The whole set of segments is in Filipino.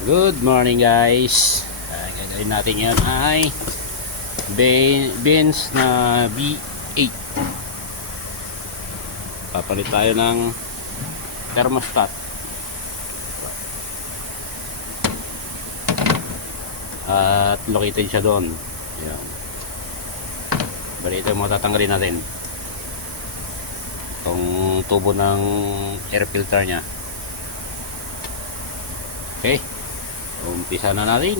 Good morning guys. Gagawin natin yan ay Benz na V8. Papalit tayo ng thermostat. At located siya doon. Ayan. Bali ito yung mga tatanggalin natin. Itong tubo ng air filter nya. Okay. Umpisa na natin.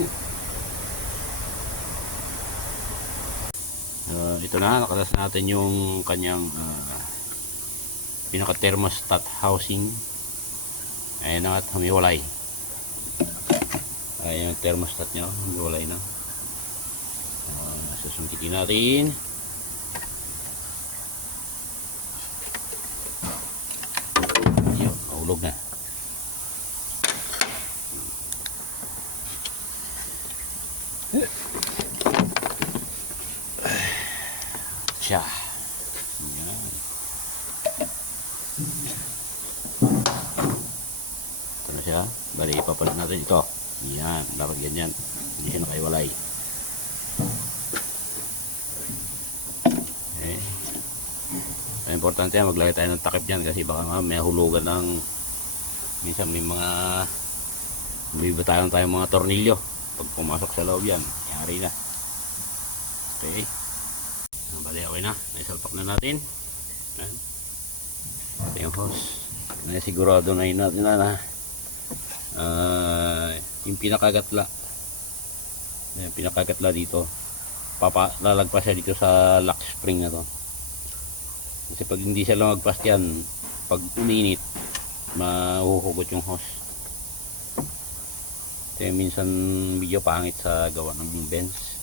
Ito na, nakalas natin yung kanyang pinaka thermostat housing. Ayan na at humiwalay. Ayan yung thermostat nya, humiwalay na. Susungkitin natin. Ayan, mahulog na. Siya. Yan. Ito na siya. Bali ipapalit natin ito. Yan. Dapat ganyan. Hindi siya nakaiwalay. Okay. Ang importante yan, maglagay tayo ng takip dyan kasi baka nga may hulugan ng minsan may mga biba tayong mga tornilyo. Pag pumasok sa loob yan, yari na. Okay. Bali okay na, naisalpak na natin. Ayan. Ito yung hose. Sigurado na yun natin na yung pinakagatla. Yung pinakagatla dito. Lalagpas siya dito sa lock spring na to. Kasi pag hindi siya lumagpas yan, pag uminit, mahuhugot yung hose. Kaya minsan medyo pangit sa gawa ng Benz.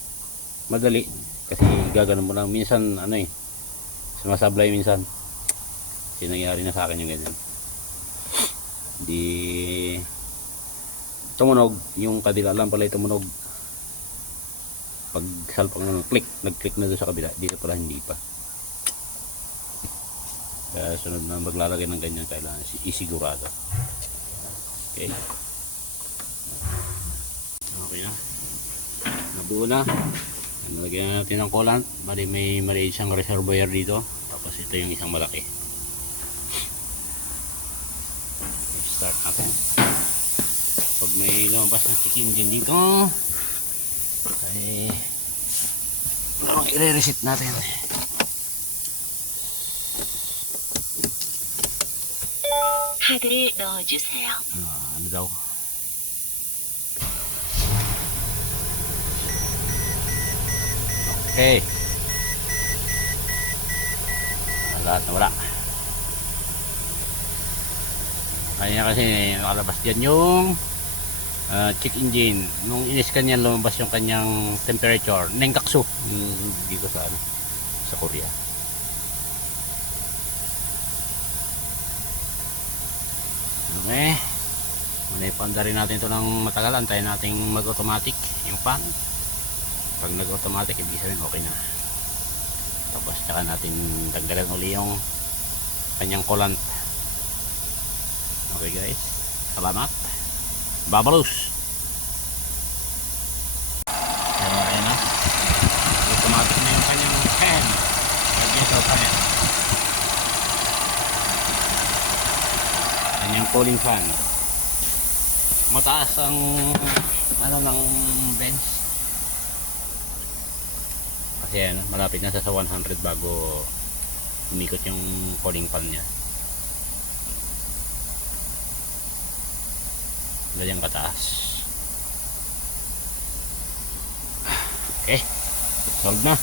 Madali kasi gaganon mo lang minsan sumasablay minsan. Kasi nangyari na sa akin yung ganyan. Di tumunog yung kadila lang pala tumunog. Pag salpak na nag-click na doon sa kabila, dito pala hindi pa. Kaya sunod na maglalagay ng ganyan kailangan isigurado. Okay. Okay na. Nabuo na. Nalagyan natin ng coolant. Bali may maliit siyang reservoir dito. Tapos ito yung isang malaki. Start natin. Pag may lumabas na check engine dito ay i-reset natin. 카드를 넣어주세요. Ano daw? Okay. Lahat na wala. Kaya kasi nakalabas dyan yung check engine. Nung in-scan yan, lumabas yung kanyang temperature. Nengkaksu. Dito sa sa Korea. Okay. Muna ipanda rin natin ito ng matagal. Antayin natin mag-automatic yung fan. Pag nag-automatic, ibig sabihin okay na. Tapos tsaka natin dagdagan uli yung kanyang coolant. Okay guys, salamat. Babalus. Pero ayan na, automatic na yung kanyang fan. Diesel fan. Kanyang cooling fan. Mataas ang ng Benz. Kasi yan, malapit na sa 100 bago umikot yung cooling fan nya. Ganyan kataas. Okay, solved na.